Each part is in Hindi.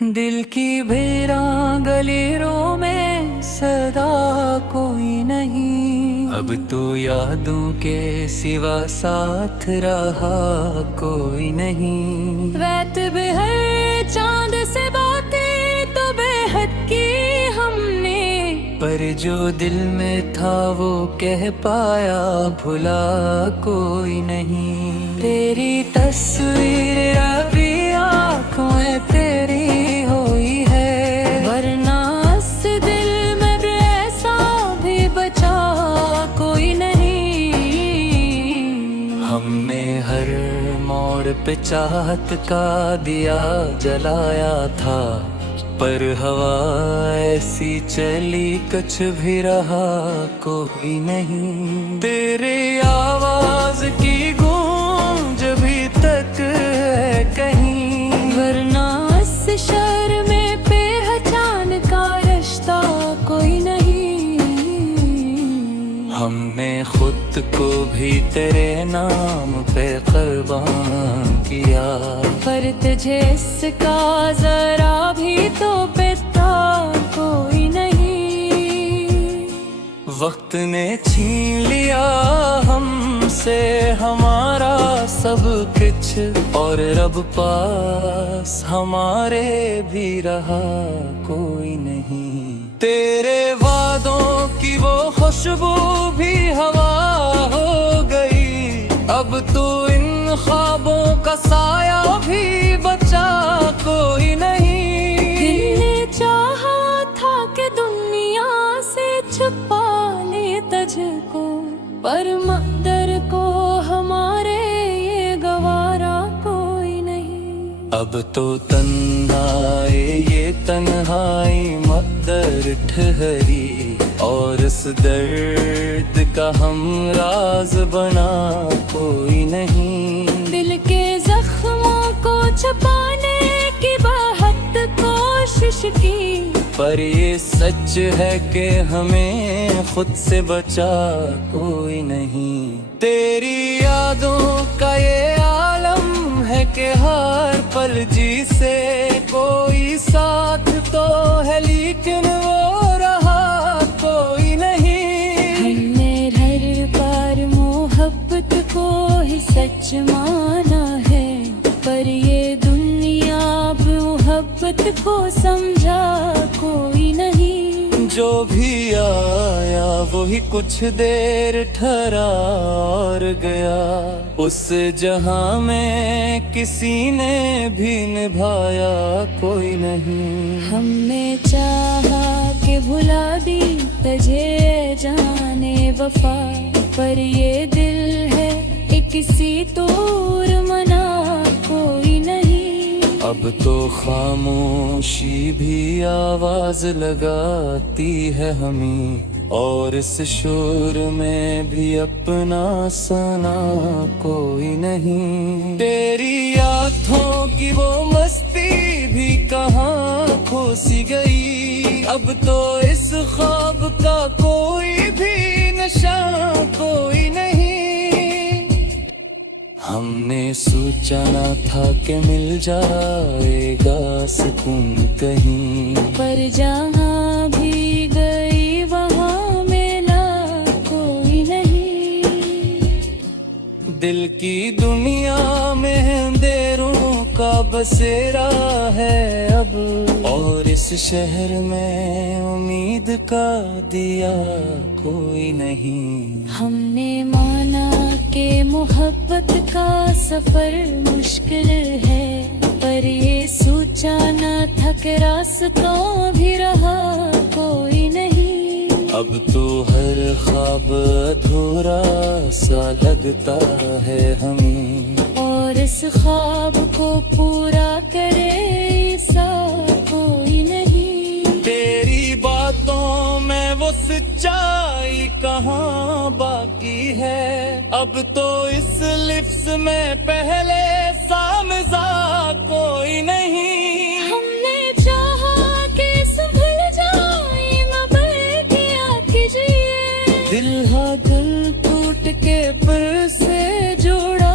दिल की भेरा गलियों में सदा कोई नहीं, अब तो यादों के सिवा साथ रहा कोई नहीं। रात बेहद चांद से बातें तो बेहद की हमने, पर जो दिल में था वो कह पाया भुला कोई नहीं। तेरी तस्वीर अभी आँखों में तेरी हुई है, वरना इस दिल में भी ऐसा भी बचा कोई नहीं। हमने हर मोड़ पे चाहत का दिया जलाया था, पर हवा ऐसी चली कुछ भी रहा कोई नहीं। तेरे आवाज की गूंज भी तक है कहीं, वरना इस शहर में पहचान का रिश्ता कोई नहीं। हमने खुद को भी तेरे नाम पे कुर्बान किया, पर तुझे इसका जरा भी तो पता कोई नहीं। वक्त ने छीन लिया हमसे हमारा सब कुछ, और रब पास हमारे भी रहा कोई नहीं। तेरे वादों की वो खुशबू भी हवा हो गई, अब तो इन ख्वाबों का साया भी बचा कोई नहीं। दिल ने चाहा था कि दुनिया से छुपा ले तुझको, पर मकदर को हमारे ये गवारा कोई नहीं। अब तो तन्हाई ये तन्हाई मकदर ठहरी, और इस दर्द का हम राज बना कोई नहीं। दिल के जख्मों को छुपाने की बहुत कोशिश की, पर ये सच है कि हमें खुद से बचा कोई नहीं। तेरी यादों का ये आलम है कि हर पल जी से कोई साथ तो है, लेकिन वो रहा कोई नहीं। हमने हर बार मोहब्बत को ही सच माना है, पर ये दुनिया अब मोहब्बत को समझा कोई नहीं। जो भी आया वही कुछ देर ठहरा और गया, उस जहां में किसी ने भी निभाया कोई नहीं। हमने चाहा कि भुला दी तुझे जाने वफा, पर ये दिल है कि किसी तौर मना कोई नहीं। अब तो खामोशी भी आवाज लगाती है हमें, और इस शोर में भी अपना सना कोई नहीं। तेरी आँखों की वो मस्ती भी कहाँ खो सी गई, अब तो इस ख्वाब का कोई भी नशा कोई नहीं। हमने सोचा न था कि मिल जाएगा सुकून कहीं, पर जहाँ भी गई वहाँ मिला कोई नहीं। दिल की दुनिया में अंधेरों का बसेरा है अब, और इस शहर में उम्मीद का दिया कोई नहीं। हमने माना कि मोहब्बत का सफर मुश्किल है, पर ये सोचा न था कि रास्तों भी रहा कोई नहीं। अब तो हर ख्वाब अधूरा सा लगता है हमें, और इस ख्वाब को पूरा करे ऐसा कोई नहीं। तेरी बातों में वो सच्चाई कहाँ बाकी है, अब तो इस लिफ्ट में पहले सा मज़ाक कोई नहीं। हमने चाहा कि संभल जाए मगर क्या कीजिए, दिल हा दिल टूट के फिर से जोड़ा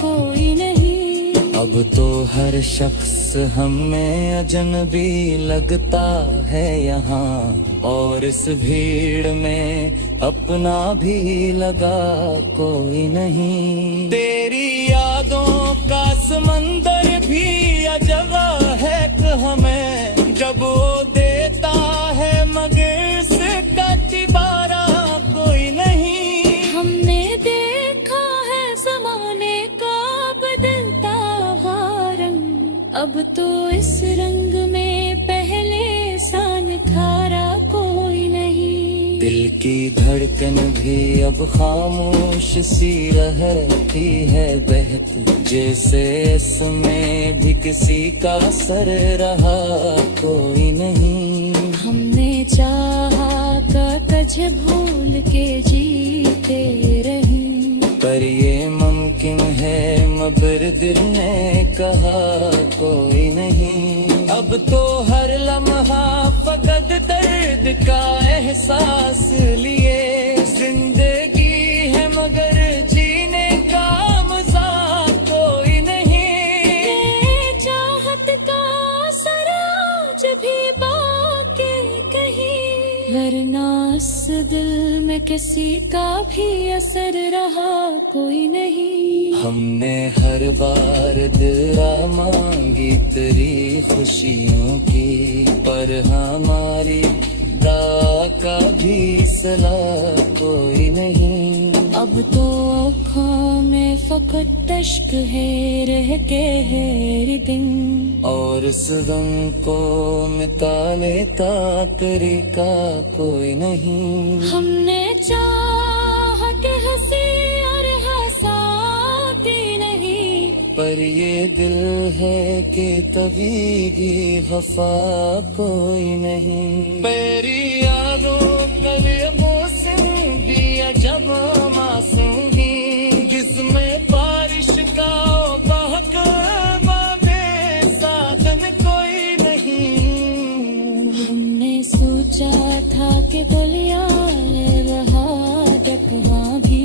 कोई नहीं। अब तो हर शख्स हम में अजनबी लगता है यहाँ, और इस भीड़ में अपना भी लगा कोई नहीं। तेरी यादों का समंदर भी अजब है कि हमें जब वो देता है मगर इसका तिबारा कोई नहीं। हमने देखा है ज़माने का बदलता हुआ रंग, अब तो इस रंग में पहले सा निखारा कोई नहीं। दिल की धड़कन भी अब खामोश सी रहती है बहती, जैसे इसमें भी किसी का सर रहा कोई नहीं। हमने चाहा तुझे भूल के जीते रही, पर ये मुमकिन है मगर दिल ने कहा कोई नहीं। अब तो हर लम्हा फकत दर्द का एहसास लिए, जिंदगी है मगर जीने का मजा कोई नहीं। ये चाहत का सराज भी बाकी कहीं, वरना इस दिल में किसी का भी असर रहा कोई नहीं। हमने हर बार दुआ मांगी तेरी खुशियों की, पर हमारी दुआ का भी सलाह कोई नहीं। अब तो आँखों में फकत अश्क है रह के है दिन, और इस गम को मिटा लेता तरीका कोई नहीं। हमने चाहा कि हंसी और हंसाती नहीं, पर ये दिल है कि तभी भी वफा कोई नहीं। मेरी यादों कल वो भी अजब मासूम भी, जिसमें बारिश का बहक साधन कोई नहीं। हमने सोचा था कि गलियां रहा तक वहाँ भी,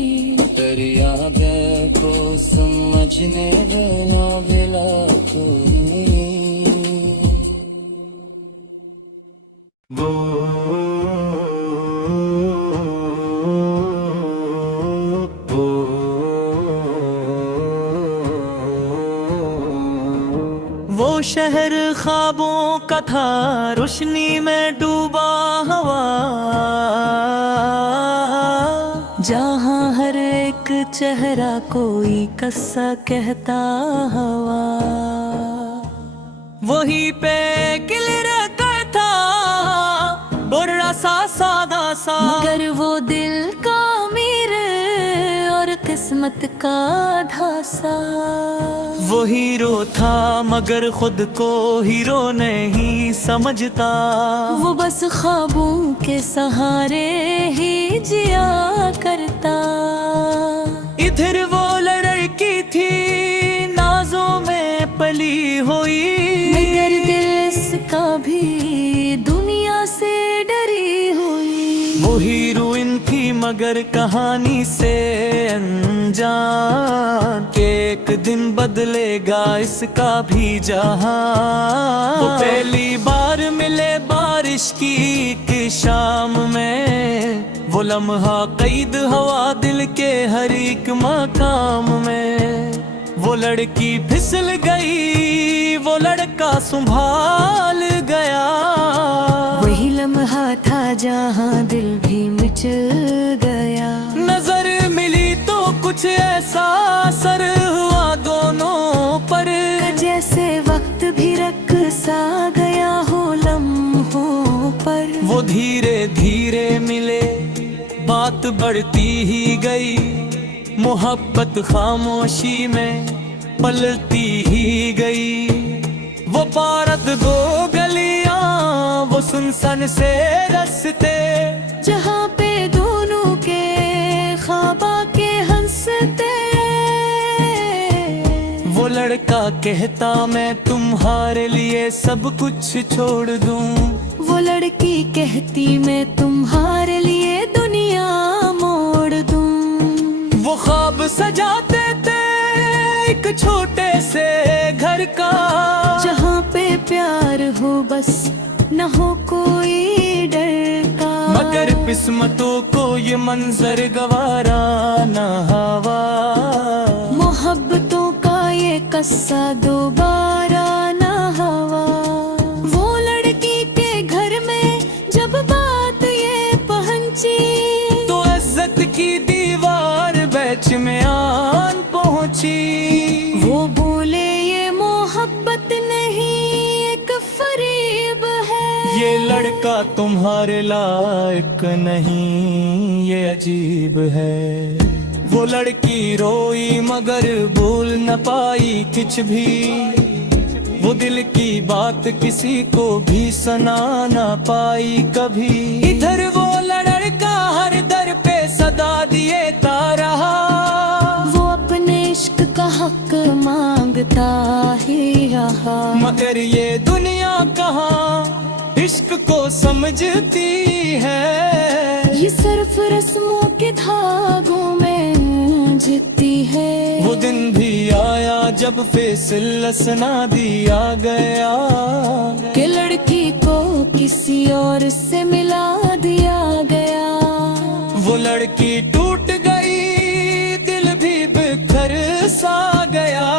दरिया को समझने वाला मिला कोई नहीं। वो शहर ख्वाबों का था रोशनी में डूबा हवा, जहाँ हर एक चेहरा कोई कस्सा कहता हवा। वही पे किलर करता बुरा सा सादा सा, मगर वो दिल का अमीर और किस्मत का धासा। वो हीरो था मगर खुद को हीरो नहीं समझता, वो बस ख्वाबों के सहारे ही जिया करता। इधर वो लड़की थी नाजों में पली हुई, मगर दिल इसका भी दुनिया से डरी हुई। वो हीरोइन थी मगर कहानी से अनजान, एक दिन बदलेगा इसका भी जहां। वो पहली बार मिले बारिश की एक शाम में, वो लम्हा कैद हवा दिल के हर एक मकाम में। वो लड़की फिसल गई वो लड़का संभाल गया, वही लम्हा था जहां दिल भी मचल गया। नजर मिली तो कुछ ऐसा असर हुआ दोनों पर, जैसे वक्त भी रख सा गया हो लम्हों पर। वो धीरे धीरे मिले बात बढ़ती ही गई, मोहब्बत खामोशी में पलती ही गई। वो पारत दो गलियां वो सुनसान से रस्ते, जहाँ पे दोनों के ख्वाबा के हंसते। वो लड़का कहता मैं तुम्हारे लिए सब कुछ छोड़ दूं, वो लड़की कहती मैं तुम्हारे लिए दुनिया मोड़ दूं। वो ख्वाब सजाते थे एक छोटे से घर का, जहाँ बस न हो कोई डर का। मगर किस्मतों को ये मंजर गवारा न हवा, मोहब्बतों का ये कस्सा दोबारा न हवा। वो लड़की के घर में जब बात ये पहुंची, तो इज्जत की दीवार बैच में आन पहुंची। वो बोले ये मोहब्बत नहीं एक फरेब है। ये लड़का तुम्हारे लायक नहीं, ये अजीब है। वो लड़की रोई मगर बोल न पाई कुछ भी, वो दिल की बात किसी को भी सुना न पाई कभी। इधर वो लड़का हर दर पे सदा देता रहा, वो अपने इश्क का हक मांगता ही रहा। मगर ये दुनिया कहाँ इश्क को समझती है। ये सिर्फ रस्मों के धागों में जीती है। वो दिन भी आया जब फैसला सुना दिया गया, कि लड़की को किसी और से मिला दिया गया। वो लड़की टूट गई, दिल भी बिखर सा गया।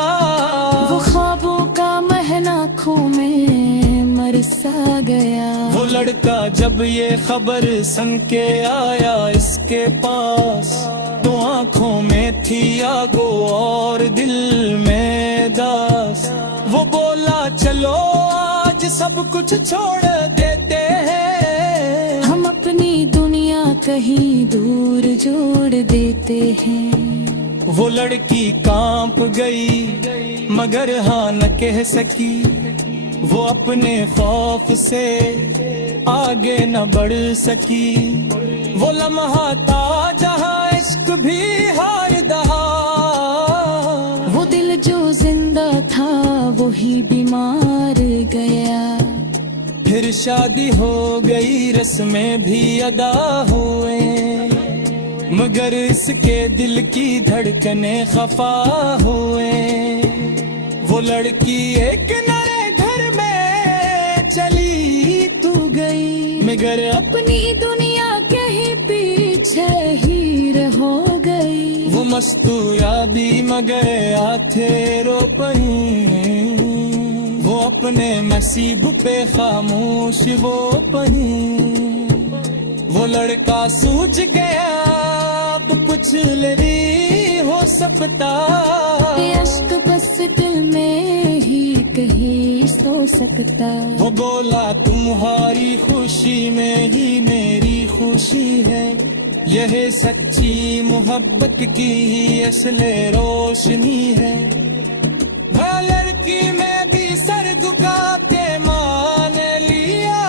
वो ख्वाबों का महना खो में मर सा गया। वो लड़का जब ये खबर सुन के आया इसके पास, तो आंखों में थी आगो और दिल में दास। वो बोला चलो आज सब कुछ छोड़ देते हैं, हम अपनी दुनिया कहीं दूर जोड़ देते हैं। वो लड़की कांप गई मगर हाँ न कह सकी, वो अपने खौफ से आगे न बढ़ सकी। वो लम्हा था जहाँ इश्क भी हार दहा, वो दिल जो जिंदा था वही बीमार गया। फिर शादी हो गई रस्में भी अदा हुए, मगर इसके दिल की धड़कने खफा हुए। वो लड़की एक नए घर में चली तू गई, मगर अपनी दुनिया के ही पीछे हीर हो गई। वो मस्तू यादी मगर आथे रो पही, वो अपने नसीब पे खामोश वो पही। वो लड़का सूझ गया अब कुछ नहीं हो सकता, ये अश्क बस दिल में ही कहीं सो सकता। वो बोला तुम्हारी खुशी में ही मेरी खुशी है, यह सच्ची मोहब्बत की असले रोशनी है। वह लड़की में भी सर झुका के मान लिया,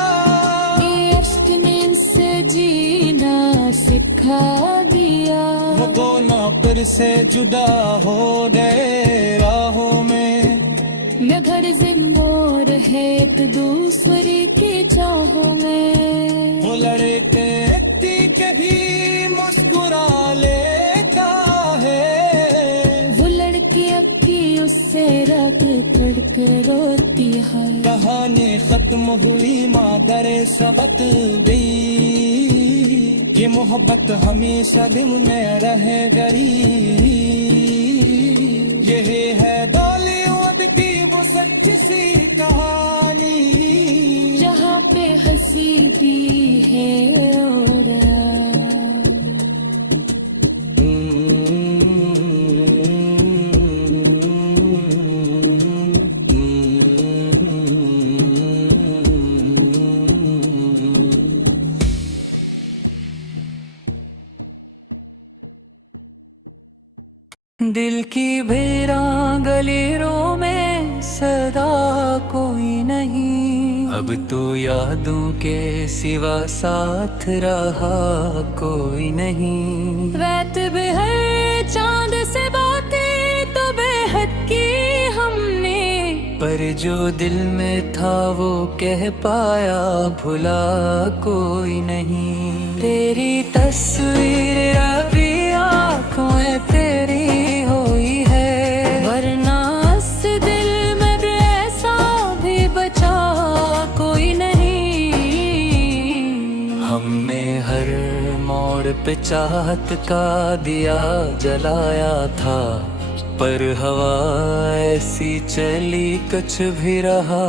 ये अश्क ने इनसे जीना सिखा दिया। वो दोनों फिर से जुदा हो गए राहों में, मगर जिंदोर है एक दूसरे की चाहों में। वो लड़के कभी मुस्कुरा लेता है, वो लड़की अब की उससे रग पड़ रोती है। कहानी खत्म हुई मादरे सबक गई, ये मोहब्बत हमेशा दिल में रह गई। यही है बॉलीवुड की वो सच्ची सी कहानी, जहाँ पे हंसी भी है और दिल की भेरा गलीरों में सदा कोई नहीं, अब तो यादों के सिवा साथ रहा कोई नहीं। रात बेहद चांद से बातें तो बेहद की हमने, पर जो दिल में था वो कह पाया भुला कोई नहीं। तेरी तस्वीर रबी आँखों में तेरी हुई है, वरना इस दिल में भी ऐसा भी बचा पे चाहत का दिया जलाया था, पर हवा ऐसी चली कुछ भी रहा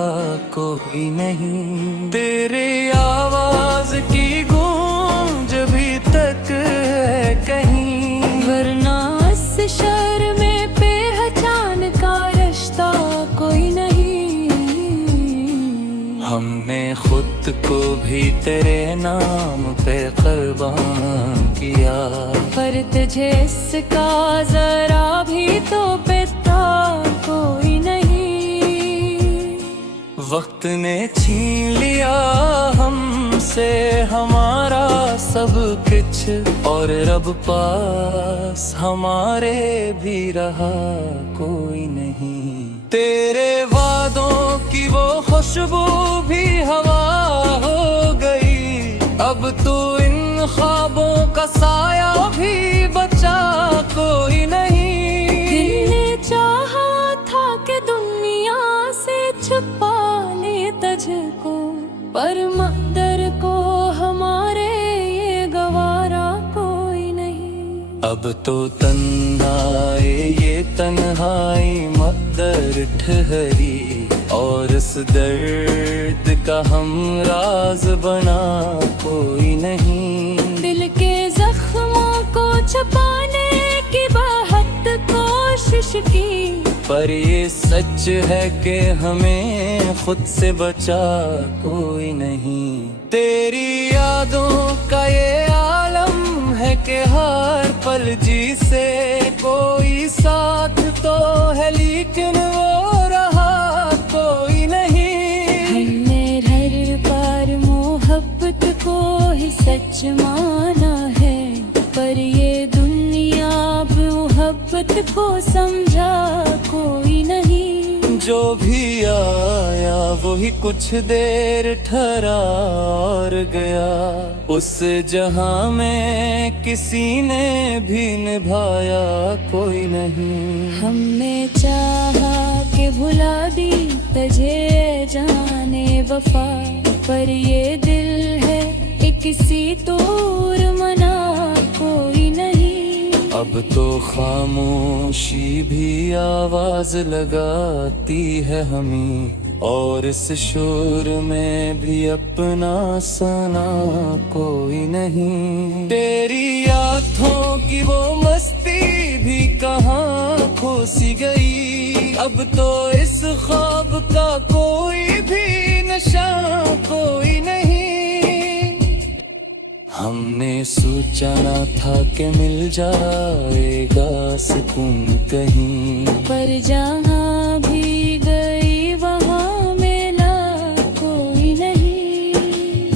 कोई नहीं। तेरे आवाज की गूंज भी तक है कहीं, वरना इस शहर में पहचान का रिश्ता कोई नहीं। हमने खुद को भी तेरे नाम पे कुर्बान किया, पर तुझे इसका जरा भी तो पता कोई नहीं। वक्त ने छीन लिया हमसे हमारा सब कुछ, और रब पास हमारे भी रहा कोई नहीं। तेरे वादों की वो खुशबू भी हवा हो गई, अब तो इन ख्वाबों का साया भी बचा कोई नहीं। दिल ने चाहा था कि दुनिया से छुपा ले तुझको, पर मकदर को हमारे ये गवारा कोई नहीं। अब तो तन्हाई ये तन्हाई मकदर ठहरी, और इस दर्द का हम राज बना कोई नहीं। दिल के जख्मों को छुपाने की बहुत कोशिश की, पर ये सच है कि हमें खुद से बचा कोई नहीं। तेरी यादों का ये आलम है कि हर पल जी से कोई साथ तो है, लेकिन वो रहा कोई नहीं। हमने हर बार मोहब्बत को ही सच माना है, पर ये दुनिया मोहब्बत को समझा कोई नहीं। जो भी आया वही कुछ देर ठहरा और गया, उस जहां में किसी ने भी निभाया कोई नहीं। हमने चाहा कि भुला दी तुझे जाने वफा, पर ये दिल है कि किसी तौर मना कोई नहीं। अब तो खामोशी भी आवाज लगाती है हमें, और इस शोर में भी अपना सना कोई नहीं। तेरी आँखों की वो मस्ती भी कहाँ खो सी गई, अब तो इस ख्वाब का कोई भी नशा कोई नहीं। हमने सोचा न था कि मिल जाएगा सुकून कहीं, पर जहाँ भी गई वहाँ मिला कोई नहीं।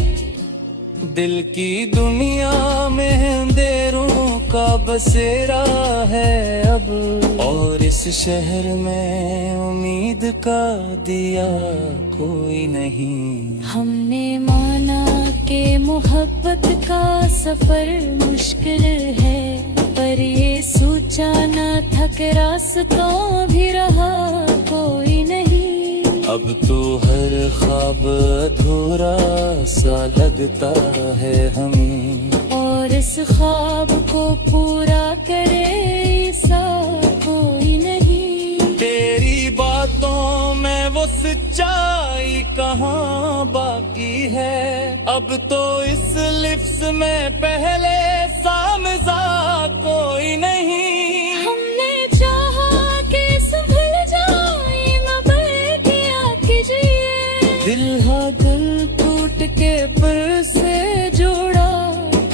दिल की दुनिया में अंधेरों का बसेरा है अब, और इस शहर में उम्मीद का दिया कोई नहीं। हमने माना कि मोहब्बत का सफर मुश्किल है, पर ये सोचा न था कि रास्तों भी रहा कोई नहीं। अब तो हर ख्वाब अधूरा सा लगता है हमें, और इस ख्वाब को पूरा करे ऐसा कोई नहीं। तेरी बातों में वो सच्चाई कहाँ बाकी है, अब तो इस लिफ्ट में पहले सा मज़ाक कोई नहीं। हमने चाहा कि संभल जाए मगर क्या कीजिए, दिल हा दिल टूट के फिर से जोड़ा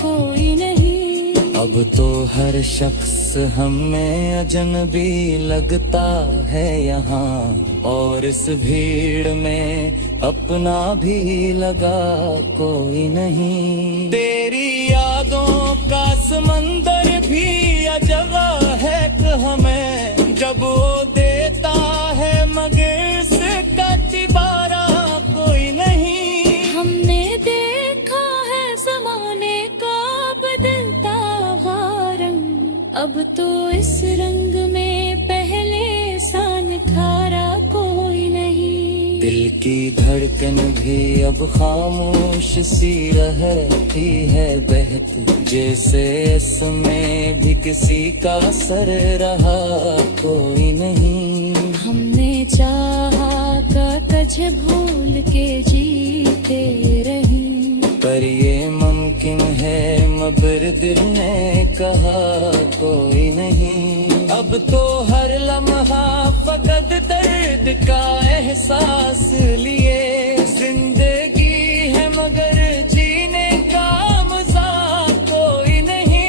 कोई नहीं। अब तो हर शख्स हमें अजनबी लगता है यहाँ, और इस भीड़ में अपना भी लगा कोई नहीं। तेरी यादों का समंदर भी अजब है कि हमें जब वो देता है मगर इसका तिबारा कोई नहीं। हमने देखा है ज़माने का बदलता हुआ रंग, अब तो इस रंग में पहले सा निखारा कोई नहीं। दिल की धड़कन भी अब खामोश सी रहती है बहती, जैसे इसमें भी किसी का सर रहा कोई नहीं। हमने चाहा तुझे भूल के जीते रही, पर ये मुमकिन है मगर दिल ने कहा कोई नहीं। अब तो हर लम्हा फकत दर्द का एहसास लिए, जिंदगी है मगर जीने का मजा कोई नहीं।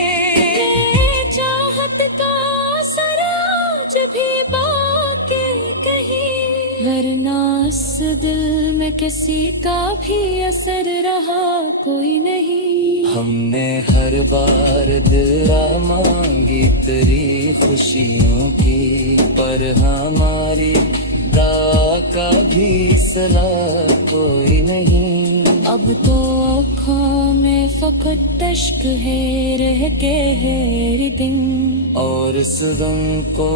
ये चाहत का असर आज भी बाकी कहीं, वरना इस दिल में किसी का भी असर रहा कोई नहीं। हमने हर बार दिल मांगी तेरी खुशियों की, पर हमारी दुआ का भी सला कोई नहीं। अब तो आँखों में फकत अश्क है रह के है दिन, और इस गम को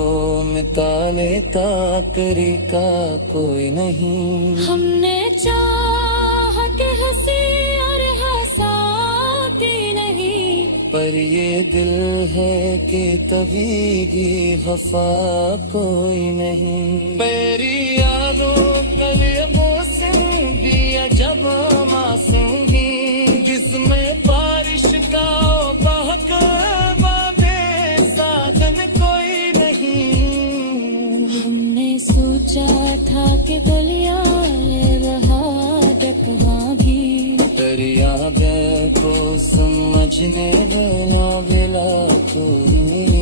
मिटा लेता तरीका कोई नहीं। हमने चाहा कि हंसी और हंसाती नहीं, पर ये दिल है कि तभी भी वफा कोई नहीं। मेरी यादों कलियों से भी अजब मासूम भी, जिसमें बारिश का बहक बादे साधन कोई नहीं। हमने सोचा था कि गलियां वहादक वहाँ भी, दरिया को समझने वाला कोई नहीं।